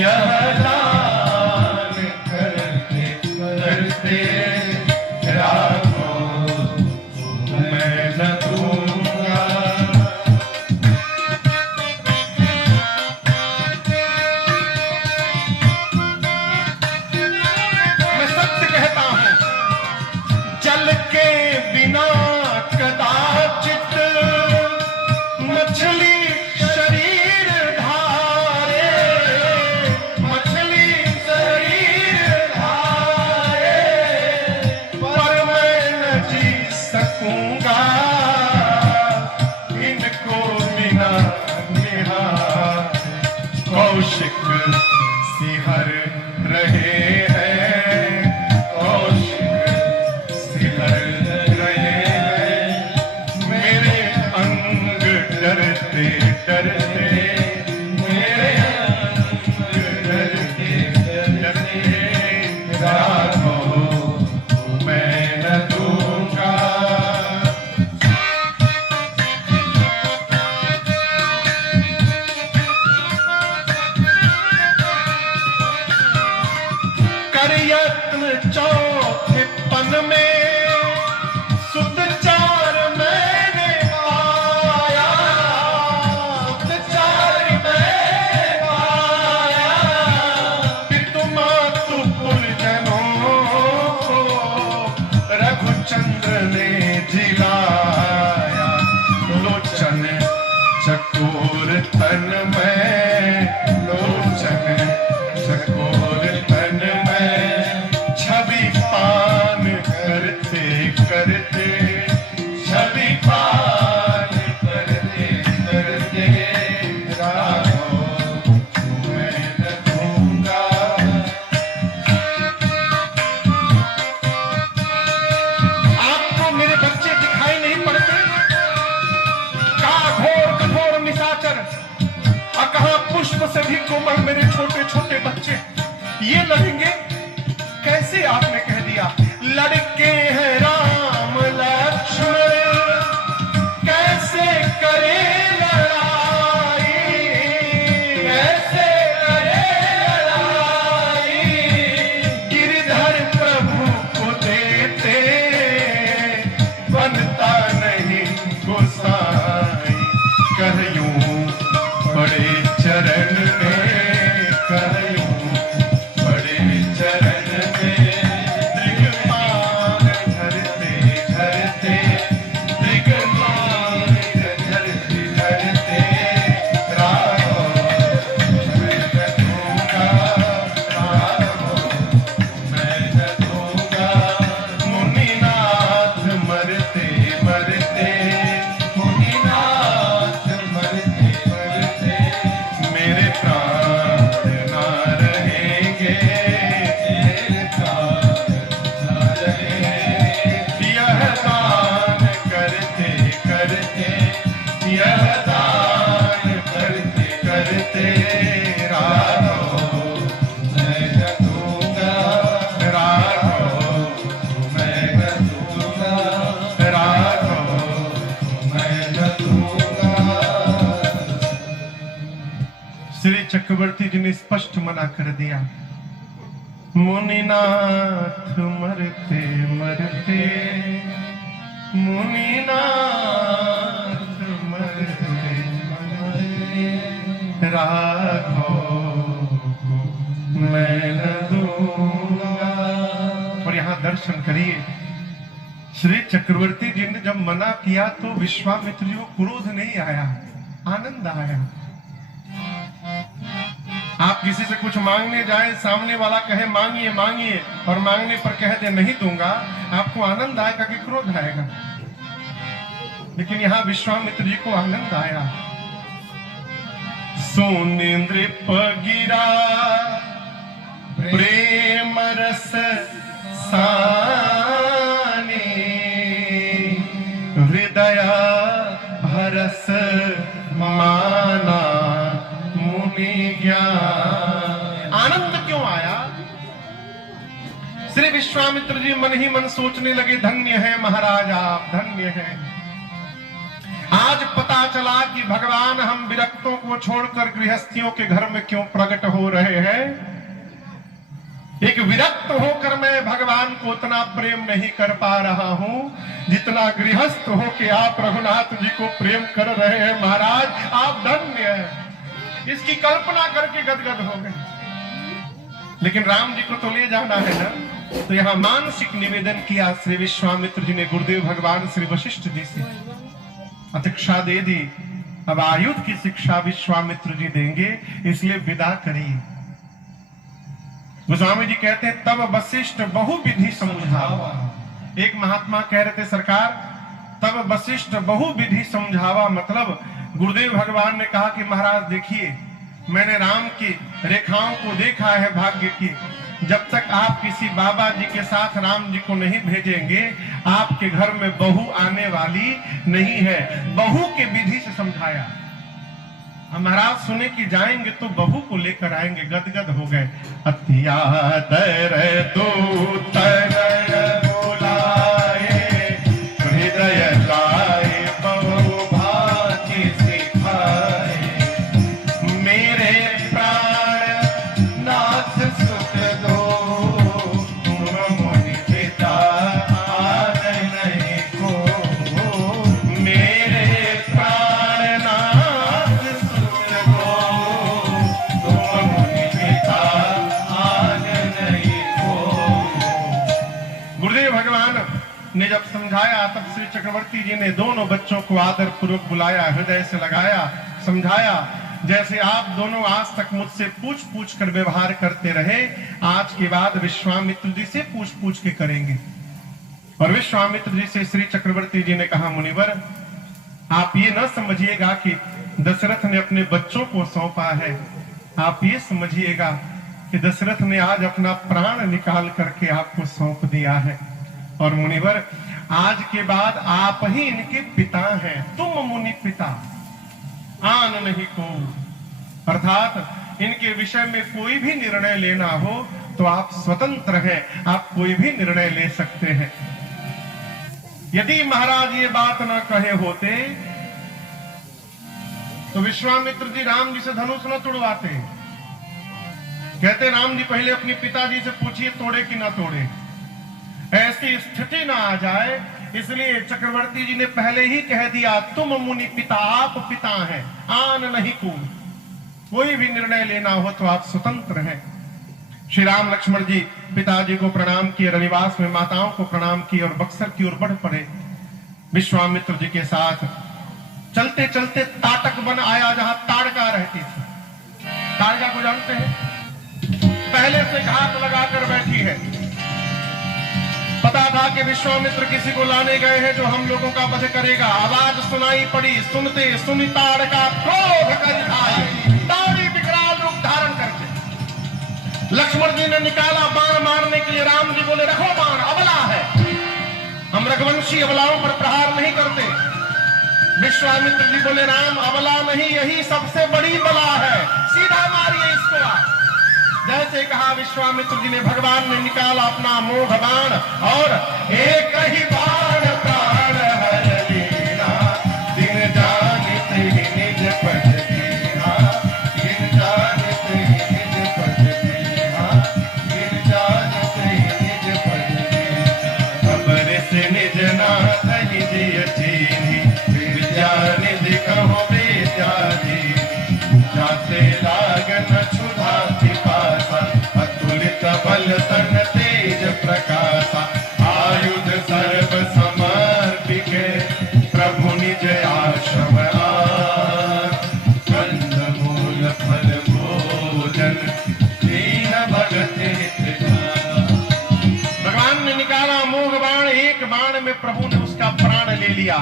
यह दान करते करते राखो मैं न दूंगा। मैं सत्य कहता हूं, जल के बिना कदाचित मछली शरीर धारे, मछली शरीर धारे, पर मैं न जी सकूंगा इनको बिना निहार। कौशिक सिहर रहे हैं, कौशिक सिहर रहे हैं, मेरे अंग डरते डरते, मेरे अंग डरते डरते राखो मैं न दूंगा। कर यत्न चौथे पन में सुतचार मैंने पाया, सुतचार मैंने पाया, पितु मातु पुरजनों को रघुचंद्र ने जिलाया। लोचन चकोर तन में, लोचन चकोर तन में, छवि पान करते करते, छवि पान करते करते राखो मैं न दूंगा। आपको मेरे बच्चे दिखाई नहीं पड़ते? कहाँ घोर कठोर निशाचर, और कहाँ पुष्प से भी कोमल मेरे छोटे छोटे बच्चे, ये लड़ेंगे कैसे? आपने कह दिया लड़के हैं राम लक्ष्मण, कैसे करे लड़ाई, कैसे करे लड़ाई, गिरधर प्रभु को देते बनता नहीं गोसाई। कहयूं बड़े चरण में, कहयूं बड़े चरण में, दिग्मान धरते धरते, दिग्मान धरते धरते राखो मैं न दूंगा, राखो मैं न दूंगा। मुनिनाथ मरते मरते, मुनिनाथ मरते मरते, मेरे प्राण ना रहेंगे, मेरे प्राण ना रहेंगे। यह दान करते करते, यह दान करते करते राखो मैं न दूंगा, राखो मैं न दूंगा, राखो मैं न दूंगा। श्री चक्रवर्ती जी ने स्पष्ट मना कर दिया। मुनिनाथ मरते मरते, मुनिनाथ मरते मरते राघो मैं न दूंगा। और यहाँ दर्शन करिए, श्री चक्रवर्ती जी ने जब मना किया तो विश्वामित्र जी को क्रोध नहीं आया, आनंद आया। आप किसी से कुछ मांगने जाए, सामने वाला कहे मांगिए मांगिए, और मांगने पर कह दे नहीं दूंगा, आपको आनंद आएगा कि क्रोध आएगा? लेकिन यहाँ विश्वामित्र जी को आनंद आया। सोनेन्द्र गिरा प्रेम रस सानी, हृदय भरस माना मुनि ज्ञान। आनंद क्यों आया? श्री विश्वामित्र जी मन ही मन सोचने लगे, धन्य है महाराज आप, धन्य है आज पता चला कि भगवान हम विरक्तों को छोड़कर गृहस्थियों के घर में क्यों प्रकट हो रहे हैं। एक विरक्त होकर मैं भगवान को उतना प्रेम नहीं कर पा रहा हूं जितना गृहस्थ होके आप रघुनाथ जी को प्रेम कर रहे हैं। महाराज आप धन्य हैं। इसकी कल्पना करके गदगद हो गए। लेकिन राम जी को तो ले जाना है ना, तो यहां मानसिक निवेदन किया श्री विश्वामित्र जी ने गुरुदेव भगवान श्री वशिष्ठ जी से, अतिक्षा दे दी। अब आयुध की शिक्षा विश्वामित्र जी देंगे, इसलिए विदा करिए। गोस्वामी जी कहते हैं तब वशिष्ठ बहुविधि समझावा। एक महात्मा कह रहे थे सरकार तब वशिष्ठ बहुविधि समझावा, मतलब गुरुदेव भगवान ने कहा कि महाराज देखिए मैंने राम की रेखाओं को देखा है भाग्य की। जब तक आप किसी बाबा जी के साथ राम जी को नहीं भेजेंगे आपके घर में बहू आने वाली नहीं है। बहू के विधि से समझाया। हम महाराज सुने कि जाएंगे तो बहू को लेकर आएंगे, गदगद हो गए। अतिया दर दूत बुलाए हृदय लाए बहु भांति सिखाए। मेरे प्राण नाथ सुख दो तुम मुनि पिता आन नहीं को। मेरे प्राण नाथ सुख दो तुम मुनि पिता आन नहीं को। गुरुदेव भगवान ने जब समझाया तब श्री चक्रवर्ती जी ने दोनों बच्चों को आदर पूर्वक बुलाया, हृदय से लगाया, समझाया। जैसे आप दोनों आज तक मुझसे पूछ पूछ कर व्यवहार करते रहे, आज के बाद विश्वामित्र जी से पूछ पूछ के करेंगे। और विश्वामित्र जी से श्री चक्रवर्ती जी ने कहा मुनिवर आप ये न समझिएगा कि दशरथ ने अपने बच्चों को सौंपा है, आप ये समझिएगा कि दशरथ ने आज अपना प्राण निकाल करके आपको सौंप दिया है। और मुनिवर आज के बाद आप ही इनके पिता हैं, तुम मुनि पिता आन नहीं को। अर्थात इनके विषय में कोई भी निर्णय लेना हो तो आप स्वतंत्र हैं, आप कोई भी निर्णय ले सकते हैं। यदि महाराज ये बात न कहे होते तो विश्वामित्र जी राम जी से धनुष न तोड़वाते। कहते राम जी पहले अपने पिताजी से पूछिए तोड़े कि ना तोड़े। ऐसी स्थिति ना आ जाए, इसलिए चक्रवर्ती जी ने पहले ही कह दिया तुम मुनि पिता, आप पिता हैं, आन नहीं कोई भी निर्णय लेना हो तो आप स्वतंत्र हैं। श्री राम लक्ष्मण जी पिताजी को प्रणाम किए, रनिवास में माताओं को प्रणाम किए और बक्सर की ओर बढ़ पड़े। विश्वामित्र जी के साथ चलते चलते ताटक वन आया जहां ताड़का रहती थी। ताड़का को जानते हैं, पहले से घात लगाकर बैठी है। पता था कि विश्वामित्र किसी को लाने गए हैं जो हम लोगों का वध करेगा। आवाज सुनाई पड़ी, सुनते सुनी ताड़का क्रोध कर आई, ताड़ी विकराल रूप धारण करके। लक्ष्मण जी ने निकाला बाण मारने के लिए। राम जी बोले रखो बाण, अबला है, हम रघुवंशी अबलाओं पर प्रहार नहीं करते। विश्वामित्र जी बोले राम अबला नहीं, यही सबसे बड़ी बला है, सीधा मारिए इसको। जैसे कहा विश्वामित्र जी ने, भगवान ने निकाला अपना मोघ बाण और एक ही बाण प्राण हर लीना। दिन जानते ही निज पद दीना, दिन जानते ही निज पद दीना, दिन जानते ही निज पद दीना। खबर से निज नाथ निज अचीनी, विद्या निधि कहो विद्या दीनी। जाते लागन क्षुधा अतुलित बल तन तेज प्रकाशा, आयुध सर्व समर्पिके प्रभु निज आश्रम आन। कंद मूल फल भोजन दीन भगत हित जान। भगवान ने निकाला मोघ बाण, एक बाण में प्रभु ने उसका प्राण ले लिया।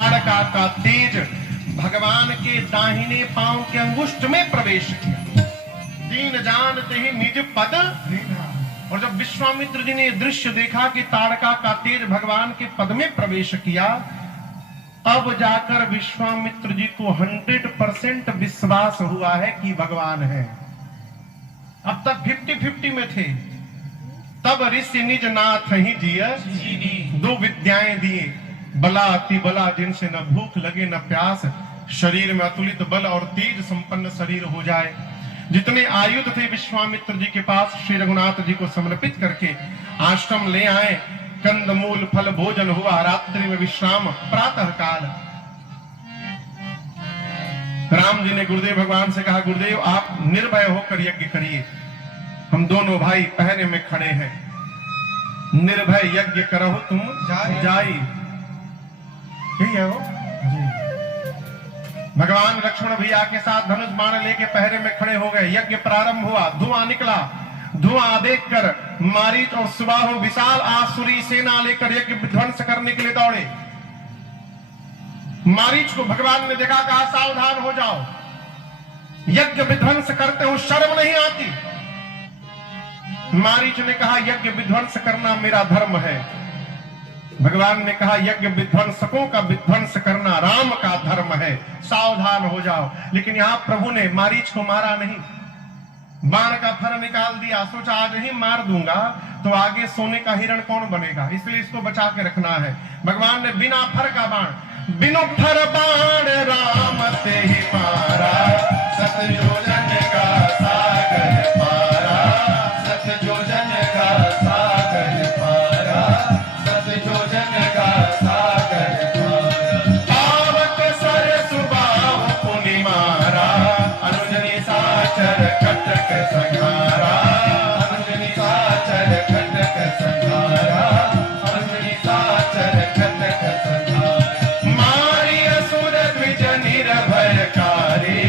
ताड़का का तेज भगवान के दाहिने पांव के अंगुष्ठ में प्रवेश किया। दीन जानते ही निज पद। और जब विश्वामित्र जी ने यह दृश्य देखा कि ताड़का का तेज भगवान के पद में प्रवेश किया, अब जाकर विश्वामित्र जी को 100% विश्वास हुआ है कि भगवान है। अब तक 50-50 में थे। तब ऋषि निज नाथ ही जिय, दो विद्याएं दिए, बला अति बला, जिनसे न भूख लगे न प्यास, शरीर में अतुलित बल और तेज संपन्न शरीर हो जाए। जितने आयुध थे विश्वामित्र जी के पास श्री रघुनाथ जी को समर्पित करके आश्रम ले आए। कंद मूल फल भोजन हुआ, रात्रि में विश्राम, प्रातः काल राम जी ने गुरुदेव भगवान से कहा, गुरुदेव आप निर्भय होकर यज्ञ करिए, हम दोनों भाई पहरे में खड़े हैं, निर्भय यज्ञ करो तुम जाई। यही है वो जी। भगवान लक्ष्मण भैया के साथ धनुष बाण लेके पहरे में खड़े हो गए। यज्ञ प्रारंभ हुआ, धुआं निकला। धुआं देखकर मारीच और सुबाहु विशाल आसुरी सेना लेकर यज्ञ विध्वंस करने के लिए दौड़े। मारीच को भगवान ने देखा, कहा सावधान हो जाओ, यज्ञ विध्वंस करते हो शर्म नहीं आती। मारीच ने कहा यज्ञ विध्वंस करना मेरा धर्म है। भगवान ने कहा यज्ञ विध्वंसकों का विध्वंस करना राम का धर्म है, सावधान हो जाओ। लेकिन यहां प्रभु ने मारीच को मारा नहीं, बाण का फर निकाल दिया। सोचा आज ही मार दूंगा तो आगे सोने का हिरण कौन बनेगा, इसलिए इसको बचा के रखना है। भगवान ने बिना फर का बाण, बिनु फर बाण राम ते ही मारा, सतयोजन का सागर पारा, सतयोजन का सागर पारा, सतयोजन का सागर पारा। पावक सर सुबाहु पुनि मारा, अनुजनी साचर कटक संहारा, अनुजनी साचर कटक संहारा, अनुजनी साचर कटक संहारा। मारी असुर द्विज निर्भयकारी,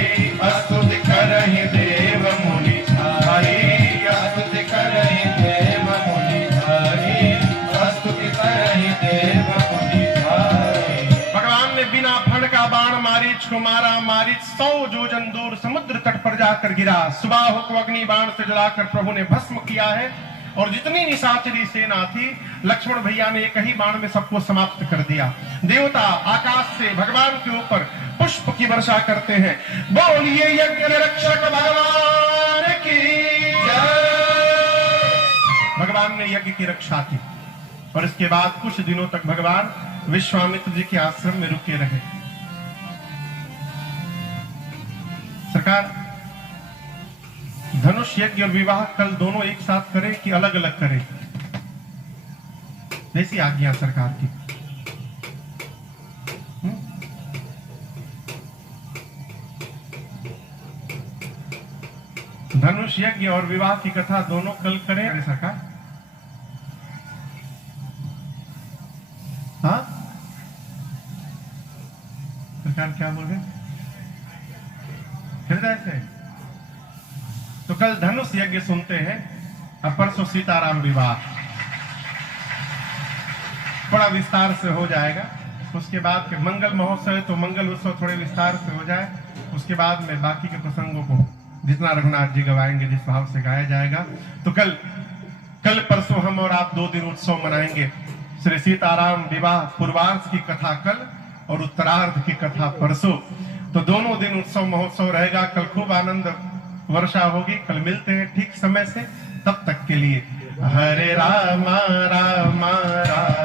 अस्तुति करहि देव मुनि झारी, अस्तुति करहि देव मुनि झारी, अस्तुति करहि देव मुनि झारी। भगवान ने बिना फण का बाण मारीच को मारा। मारीच 100 योजन दूर समुद्र तट पर जाकर गिरा। सुबाहु को अग्नि बाण से जलाकर प्रभु ने भस्म किया है। और जितनी निशाचरी सेना थी, लक्ष्मण भैया ने एक ही बाण में सबको समाप्त कर दिया। देवता आकाश से भगवान के ऊपर पुष्प की वर्षा करते हैं। बोलिए यज्ञ रक्षक भगवान की जय। भगवान ने यज्ञ की रक्षा की और इसके बाद कुछ दिनों तक भगवान विश्वामित्र जी के आश्रम में रुके रहे। सरकार, धनुष यज्ञ और विवाह कल दोनों एक साथ करें कि अलग अलग करें, जैसी आज्ञा सरकार की। धनुष यज्ञ और विवाह की कथा दोनों कल करें अरे सरकार? हाँ सरकार क्या बोल रहे? हृदय से तो कल धनुष यज्ञ सुनते हैं और परसों सीताराम विवाह बड़ा विस्तार से हो जाएगा। उसके बाद के मंगल महोत्सव है तो मंगल उत्सव थोड़े विस्तार से हो जाए। उसके बाद में बाकी के प्रसंगों को जितना रघुनाथ जी गवाएंगे जिस भाव से गाया जाएगा। तो कल परसों हम और आप 2 दिन उत्सव मनाएंगे। श्री सीताराम विवाह पूर्वार्ध की कथा कल और उत्तरार्ध की कथा परसों। तो दोनों दिन उत्सव महोत्सव रहेगा। कल खूब आनंद वर्षा होगी। कल मिलते हैं ठीक समय से, तब तक के लिए हरे राम राम राम।